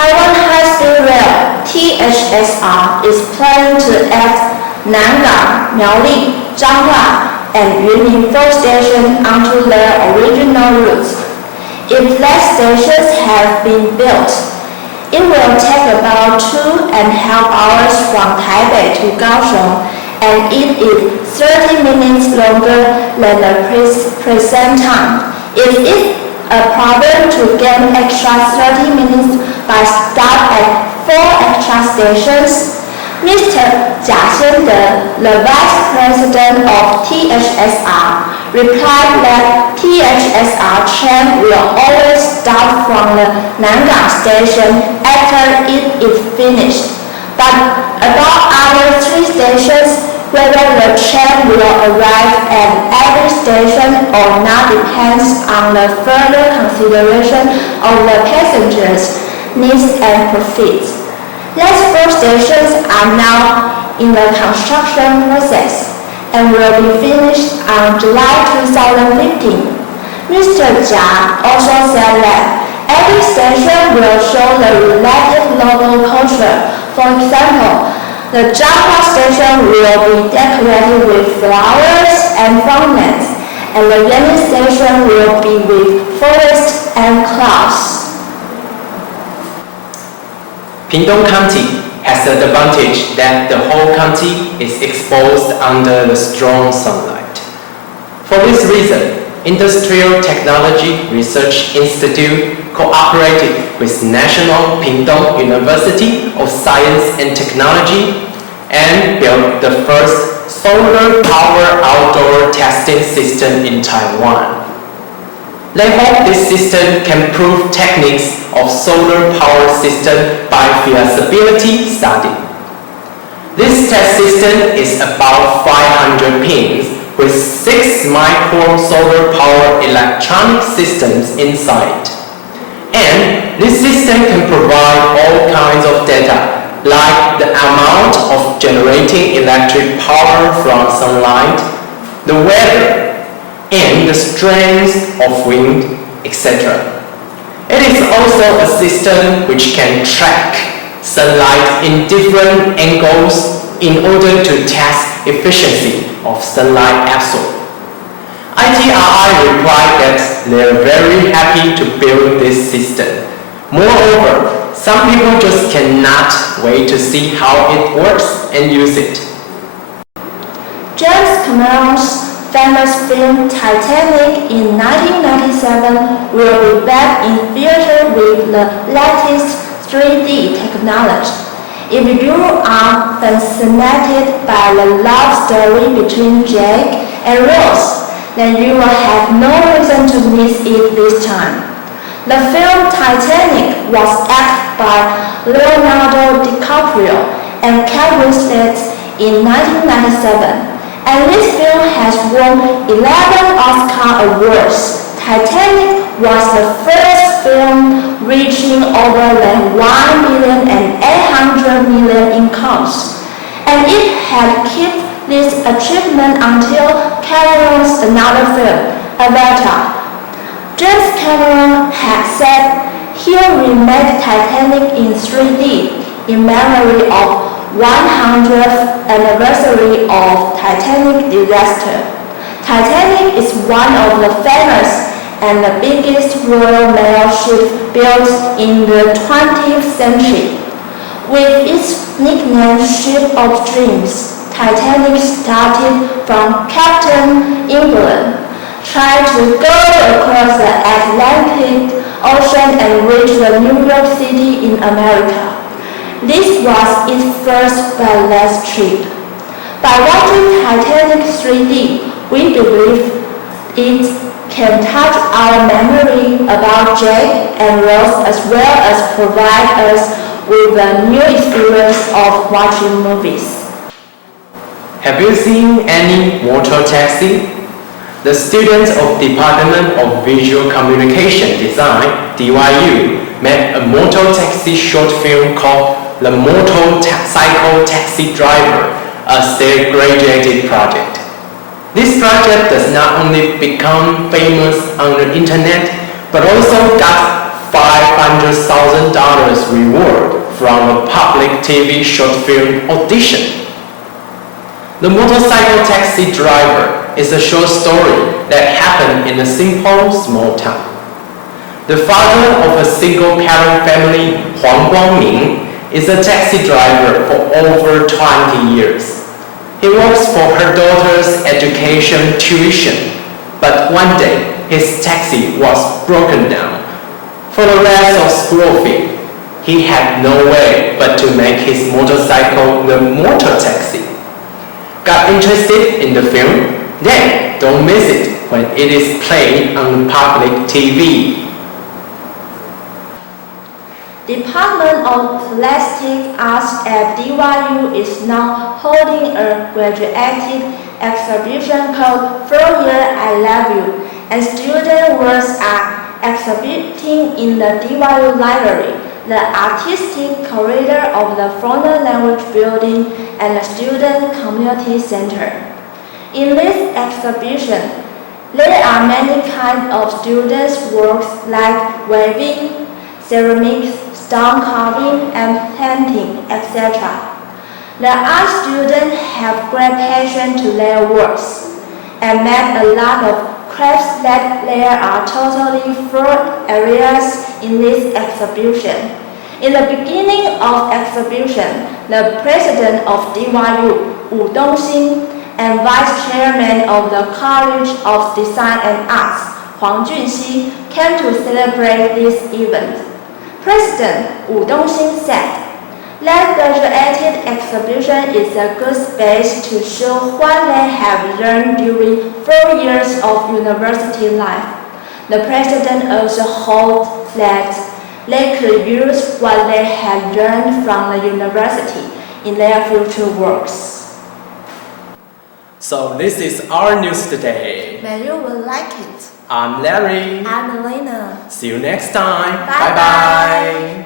Taiwan High-Speed Rail (THSR) is planning to add Nangang, Miaoli, Changhua, and Yunlin 4 stations onto their original routes. If less stations have been built, it will take about 2.5 hours from Taipei to Kaohsiung, and it is 30 minutes longer than the present time. Is it a problem to gain extra 30 minutes by stop at 4 extra stations? Mr. Jia Xiande, the Vice President of THSR, replied that THSR train will always start from the Nangang station after it is finished. But about other 3 stations, whether the train will arrive at every station or not depends on the further consideration of the passengers' needs and profits. These 4 stations are now in the construction process and will be finished on July 2015. Mr. Jia also said that every station will show the related local culture. For example, the Changhua station will be decorated with flowers and fountains, and the Yunlin station will be with forests and clouds. Pingtung County has the advantage that the whole county is exposed under the strong sunlight. For this reason, Industrial Technology Research Institute cooperated with National Pingtung University of Science and Technology and built the first solar power outdoor testing system in Taiwan. They hope this system can prove techniques of solar power system by feasibility study. This test system is about 500 pins with 6 micro solar power electronic systems inside. And this system can provide all kinds of data, like the amount of generating electric power from sunlight, the weather, and the strength of wind, etc. It is also a system which can track sunlight in different angles in order to test efficiency of sunlight absorption. ITRI replied that they are very happy to build this system. Moreover, some people just cannot wait to see how it works and use it. James Cameron's famous film Titanic in 1997 will be back in theater with the latest 3D technology. If you are fascinated by the love story between Jack and Rose, then you will have no reason to miss it this time. The film Titanic was acted by Leonardo DiCaprio and Kate Winslet in 1997. And this film has won 11 Oscar awards. Titanic was the first film reaching over than 1,800,000,000 in cost. And it had kept this achievement until Cameron's another film, Avatar. James Cameron had said he'll remake Titanic in 3D in memory of 100th anniversary of Titanic disaster. Titanic is one of the famous and the biggest Royal Mail ship built in the 20th century. With its nickname Ship of Dreams, Titanic started from Captain England, tried to go across the Atlantic Ocean and reach the New York City in America. This was its first but last trip. By watching Titanic 3D, we believe it can touch our memory about Jack and Rose as well as provide us with a new experience of watching movies. Have you seen any motor taxi? The students of Department of Visual Communication Design, DYU, made a motor taxi short film called The Motorcycle Taxi Driver as their graduated project. This project does not only become famous on the internet, but also got $500,000 reward from a public TV short film audition. The motorcycle taxi driver is a short story that happened in a simple small town. The father of a single-parent family, Huang Guangming, is a taxi driver for over 20 years. He works for her daughter's education tuition, but one day his taxi was broken down. For the rest of school fee, he had no way but to make his motorcycle the motor taxi. Got interested in the film? Then don't miss it when it is played on public TV. Department of Plastic Arts at DYU is now holding a graduated exhibition called 4 Year I Love You, and student works are exhibiting in the DYU Library, the artistic corridor of the Foreign Language Building, and the Student Community Center. In this exhibition, there are many kinds of students' works like weaving, ceramics, stone carving, and painting, etc. The art students have great passion to their works and make a lot of crafts that there are totally 4 areas in this exhibition. In the beginning of exhibition, the president of DYU, Wu Dongxing, and vice chairman of the College of Design and Arts, Huang Junxi, came to celebrate this event. President Wu Dongxing said, that graduated exhibition is a good space to show what they have learned during 4 years of university life. The president also hoped that they could use what they had learned from the university in their future works. So this is our news today. May you will like it. I'm Larry. I'm Elena. See you next time. Bye-bye.